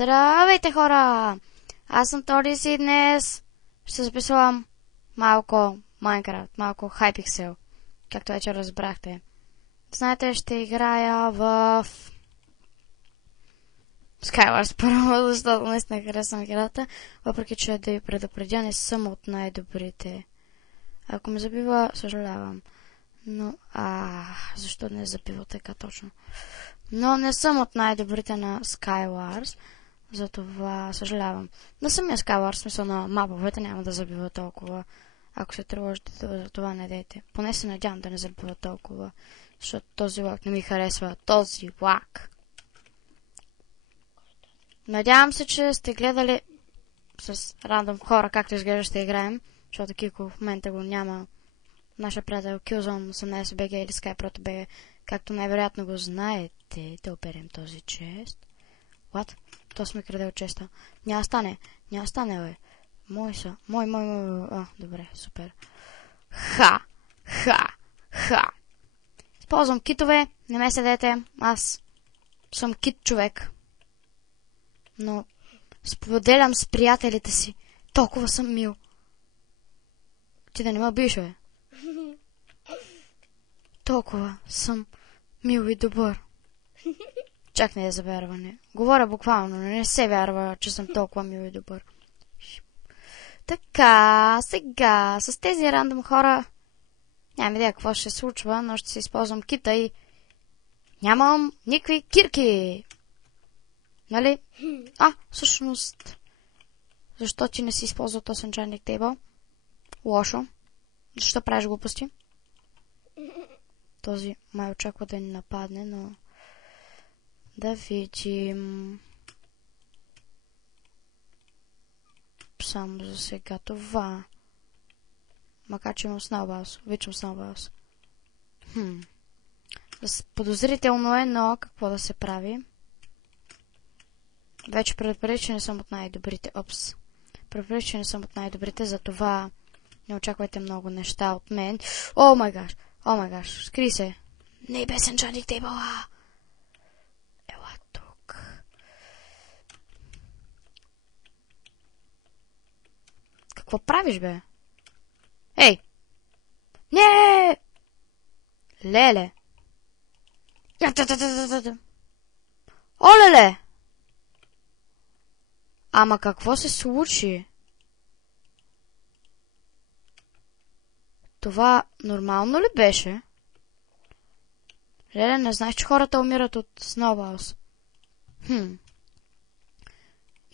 Здравейте, хора! Аз съм Торис и днес ще записвам малко Майнкрафт, малко Hypixel, както вече разбрахте. Знаете, ще играя в Skywars първо, защото наистина харесвам играта, въпреки че да ви предупредя, не съм от най-добрите. Ако ме забива, съжалявам. Но, защо не забива така точно? Но не съм от най-добрите на Skywars, затова съжалявам. На самия Skywars, смисъл на маповете, няма да забива толкова. Ако се тревожите, за това не дейте. Поне се надявам да не забива толкова, защото този лак не ми харесва. Този лак. Надявам се, че сте гледали с рандом хора, както изглежда ще играем, защото Кико в момента го няма. Нашия приятел Killzone 18BG или SkyProtoBG, както най-вероятно го знаете, да оперем този чест. What? То сме крадел честа. Няма стане, бе. Мой са. Мой. Добре, супер. Ха. Използвам китове, не ме седете, аз съм кит човек. Но споделям с приятелите си. Толкова съм мил. Ти да не ме биш, бе. Толкова съм мил и добър. Чак не е за вярване. Говоря буквално, но не се вярва, че съм толкова мил и добър. Така, сега, с тези рандом хора нямам идея какво ще се случва, но ще се използвам кита и нямам никакви кирки. Нали? Всъщност, защо ти не си използвал този enchanting table? Лошо. Защо правиш глупости? Този май очаква да ни нападне, но да видим. Само за сега това. Макар че имам Snowballs. Обичам Snowballs. Подозрително е, но какво да се прави? Вече предупредих, че не съм от най-добрите. Предупредих, че не съм от най-добрите, затова не очаквайте много неща от мен. О май гаш, скри се. Не без enchanting table. Ела тук. Какво правиш, бе? Ей! Не! Леле! Олеле! Ама какво се случи? Това нормално ли беше? Леле, не знаеш, че хората умират от Snowballs.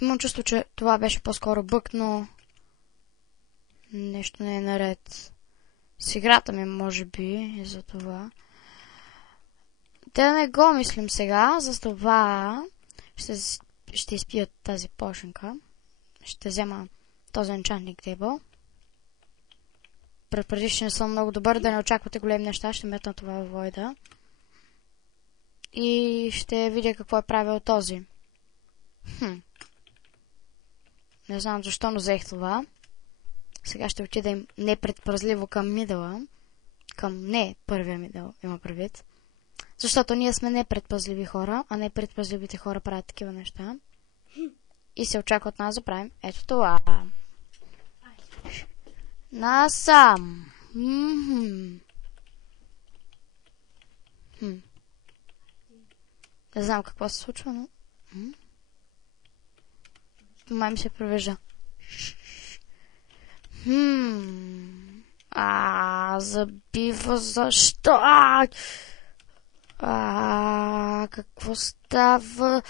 Имам чувство, че това беше по-скоро бък, но нещо не е наред. С играта ми, може би, и за това. Да не го мислим сега, за това ще изпия тази пошенка. Ще взема този enchanting table. Предпреди, че не съм много добър, да не очаквате големи неща, ще метна това във войда. И ще видя какво е правил този. Не знам защо, но взех това. Сега ще отидем непредпазливо към мидъла. Към не първия мидъл, има предвид. Защото ние сме непредпазливи хора, а непредпазливите хора правят такива неща. И се очаква от нас да правим ето това. Насам. Не знам какво се случва, но май ми се провежда. Забива защо? Какво става?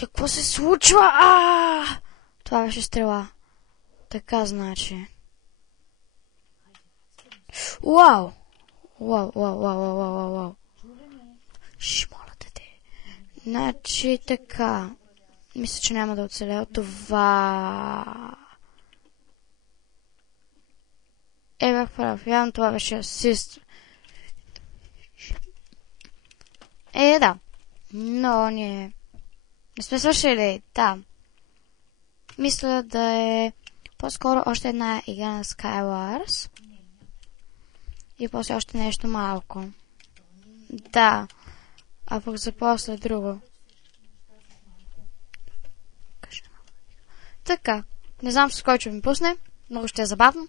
Какво се случва? Това беше стрела. Така значи. Вау! Моля те. Значи така. Мисля, че няма да оцеля това. Бях прав. Явно това беше асист. Да. Но не сме свършили. Да. Мисля да е по-скоро още една игра на Skywars. И после още нещо малко. Да. А пък за после друго. Така. Не знам с кой ще ми пусне. Много ще е забавно.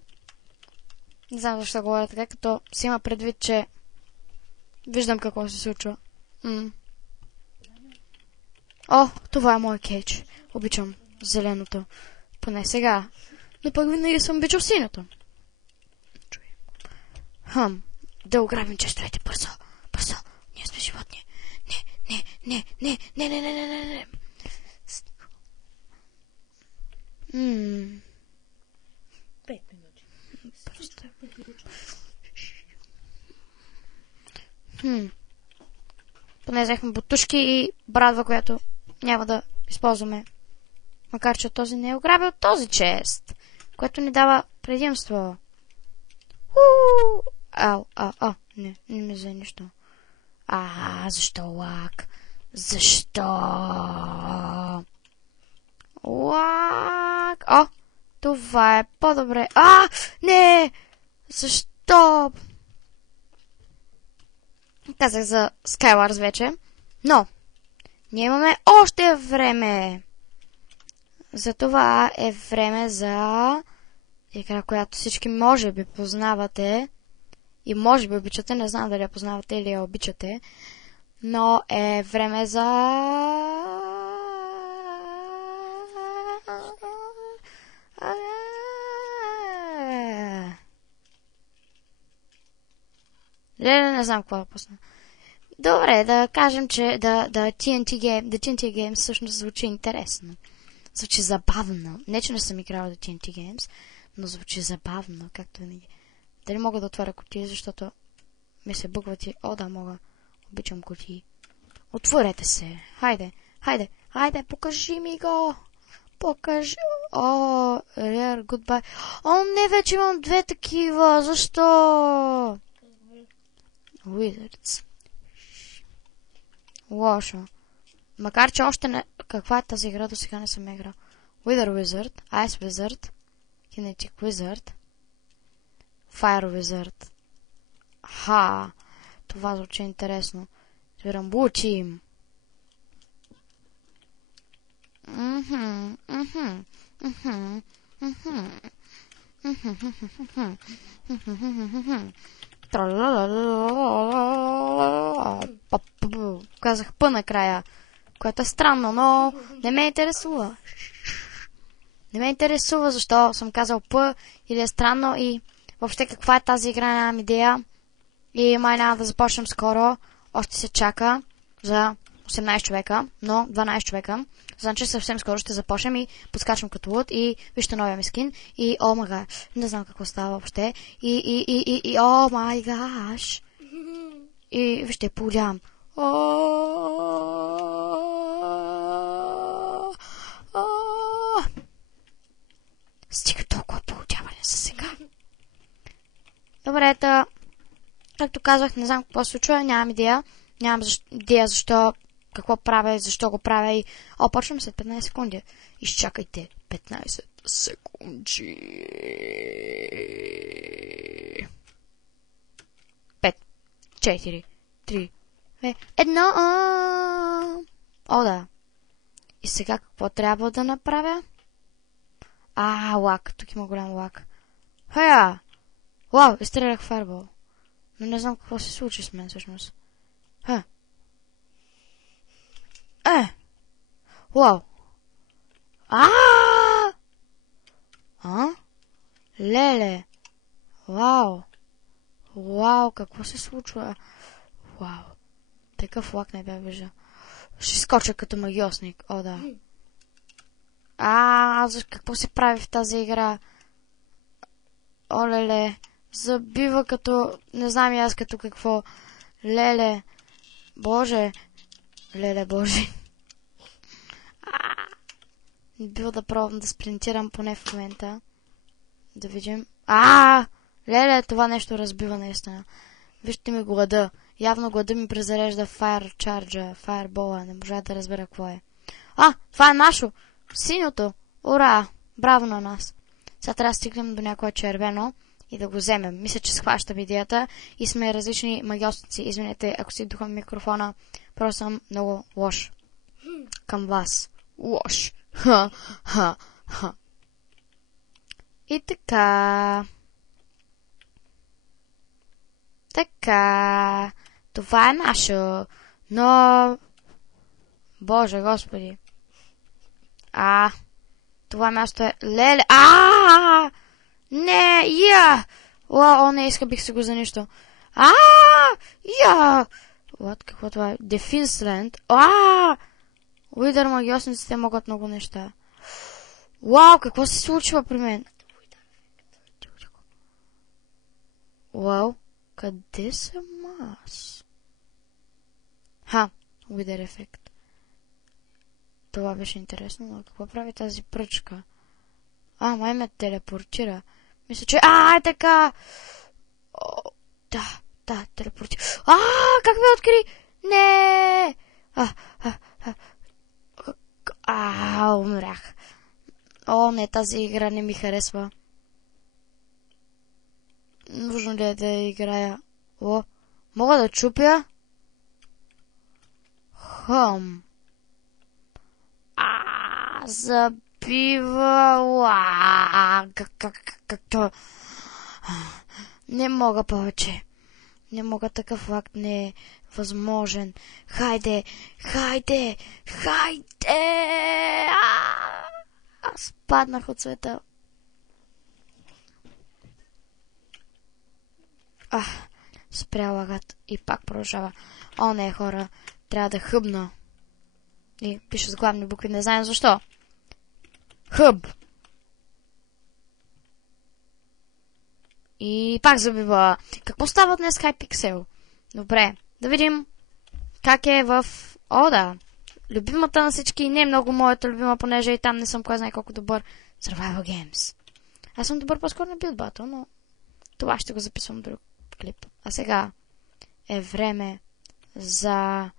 Не знам защо говоря така, като си има предвид, че виждам какво се случва. О, това е мой кейдж. Обичам зеленото. Поне сега. Но пък винаги съм обичал синято. Да ограбим честовете. Бързо. Бързо. Ние сме животни. Не. 5 минути. Поне взехме бутушки и брадва, която няма да използваме. Макар че този не е ограбил този чест, което ни дава предимство. Не ми взе нищо. Защо лак? Защо? Лак! Това е по-добре. Не! Защо? Казах за Skywars вече. Но, ние имаме още време. Затова е време за игра, която всички може би познавате. И може би обичате, не знам дали я познавате или я обичате. Но е време за... Не знам какво да пусна. Добре, да кажем, че TNT Games всъщност звучи интересно. Звучи забавно. Не, че не съм играла до TNT Games, но звучи забавно, както винаги. Дали мога да отворя кутии, защото ми се бъгват и... Да, мога. Обичам кутии. Отворете се. Хайде, покажи ми го. Покажи. Rare, goodbye. Не, вече имам 2 такива. Защо? Wizards. Лошо. Макар, че още не... Каква е тази игра? До сега не съм играл. Wither Wizard, Ice Wizard, Kinetic Wizard, Fire Wizard. Това звучи интересно. Rambuchim. Казах П накрая, което е странно, но не ме интересува. Не ме интересува защо съм казал П или е странно и въобще каква е тази игра, нямам идея. И май няма да започнем скоро. Още се чака за 18 човека, но 12 човека. Значи съвсем скоро ще започнем и подскачам като луд и вижте новия ми скин. И мага, не знам какво става въобще. И о май гаш. И вижте, полям. Стига толкова получаване за сега. Добре, както казах, не знам какво се случва, нямам идея. Нямам идея защо, какво правя и защо го правя и... почвам след 15 секунди. Изчакайте 15 секунди. 5, 4, 3, 2, 1. Да. И сега какво трябва да направя? Лак. Тук има голям лак. Вау, изстрелях фарбол. Но не знам какво се случи с мен всъщност. Вау. Леле. Вау, какво се случва? Вау. Такъв лак не бях виждал. Ще скоча като магиосник. Да. Какво се прави в тази игра? Леле. Забива като... Не знам и аз като какво. Леле. Боже. Леле, боже. Не бил да пробвам да спринтирам поне в момента. Да видим. Леле, това нещо разбива наистина. Вижте ми глада. Явно глада ми презарежда Fire Charge, Fireball. Не можа да разбера какво е. Това е нашо. Синьото. Ура! Браво на нас. Сега трябва да стигнем до някое червено. и да го вземем. Мисля, че схващам идеята и сме различни магиосници. Извинете, ако си духам микрофона, просто съм много лош към вас. Лош. Ха, ха, ха. И така. Така. Това е наше. Но... Боже, Господи. Това място е... Леле... Не, О, не, бих се го за нищо. Какво това е? Дефинсленд. Уидър магиосниците могат много неща. Вау, какво се случва при мен? Вау, къде съм аз? Уидър ефект. Това беше интересно, но какво прави тази пръчка? Май ме телепортира. Мисля, че... е така! Да, телепортира. Как ме откри? Не! Умрях. Не, тази игра не ми харесва. Нужно ли е да играя? Мога да чупя? Забива. Както... Не мога повече. Не мога, такъв факт не е възможен. Хайде! Аз паднах от света. Спря лагът и пак продължава. Не, хора, трябва да хъбна. И пише с главни букви, не знаем защо. Хъб. И пак забива. Какво става днес Hypixel? Добре, да видим как е в... Любимата на всички, не е много моята любима, понеже и там не съм кой знае колко добър. Survival Games. Аз съм добър по-скоро на Build Battle, но това ще го записвам в друг клип. А сега е време за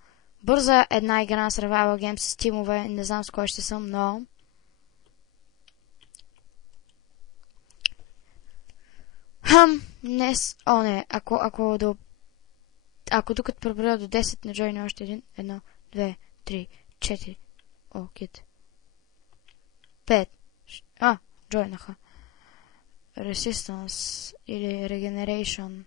бърза една игра на Survival Games с тимове. Не знам с кой ще съм, но... Днес... не, ако докато преброя до 10 не джойне още един. 1, 2, 3, 4. Кит. 5. Джойнаха. Resistance или Regeneration.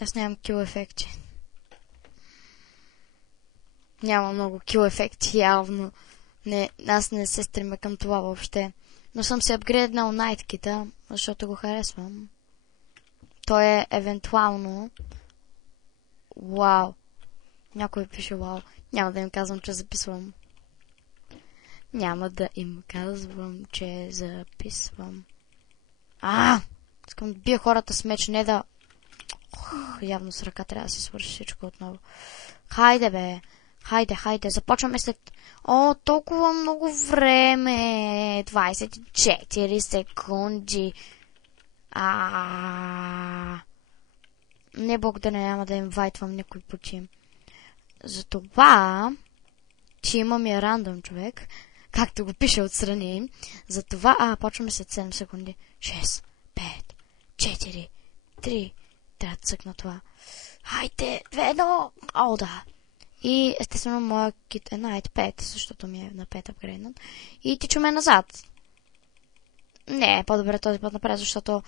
Аз нямам кил ефекти. Няма много кил ефекти, явно. Аз не се стремя към това въобще. Но съм се апгрейднал найткита, защото го харесвам. То е евентуално... Вау. Някой пише вау. Няма да им казвам, че записвам. Искам да бия хората с меч, не да... Явно с ръка трябва да си свърши всичко отново. Хайде, бе. Хайде. Започваме след... толкова много време. 24 секунди. Не, благодаря, няма да инвайтвам никой по тим. Затова... Тима ми е рандом, човек. Както го пише отстрани. Затова... почваме след 7 секунди. 6, 5, 4, 3... Трябва да цъкна това. Хайде, 2, 1. Да. И естествено моя кит е на 5, защото ми е на 5 апгрейднат. И тичаме назад. Не, е по-добре този път напред, защото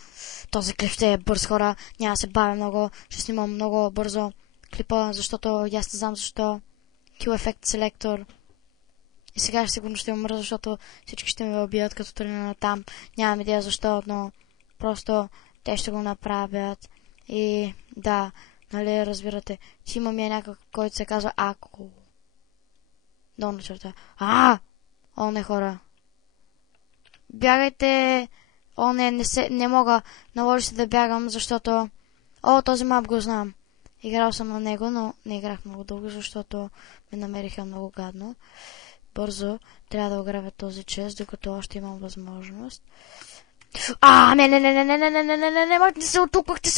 този клип ще е бърз, хора. Няма да се бавя много. Ще снимам много бързо клипа, защото аз не знам защо. Kill Effect Selector. И сега сигурно ще умра, защото всички ще ме убият, като тръгна на там. Нямам идея защо, но просто те ще го направят. И да, нали, разбирате. Тима ми е някакъв, който се казва Ако. Долна черта. Не, хора. Бягайте. Не мога. Наложи се да бягам, защото... този мап го знам. Играл съм на него, но не играх много дълго, защото ме намериха много гадно. Бързо трябва да ограбя този чест, докато още имам възможност. Не, махте се от тук, махте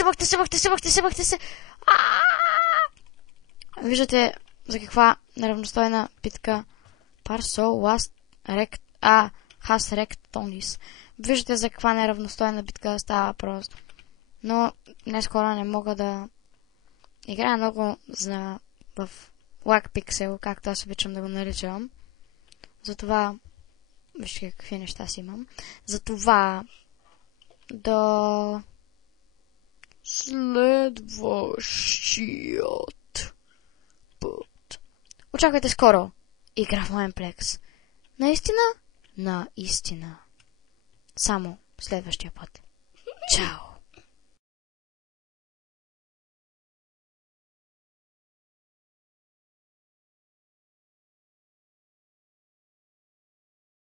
се. Виждате за каква неравностойна питка. Парсо, ласт, рект, Хас ректонис. Виждате за каква неравностойна битка става въпрос. Но днес хора не мога да играя много в Lag Pixel, както аз обичам да го наричам. Затова вижте какви неща си имам. Затова до следващият път. Очаквайте скоро игра в Mineplex. Наистина? Наистина. Само следващия път. Чао!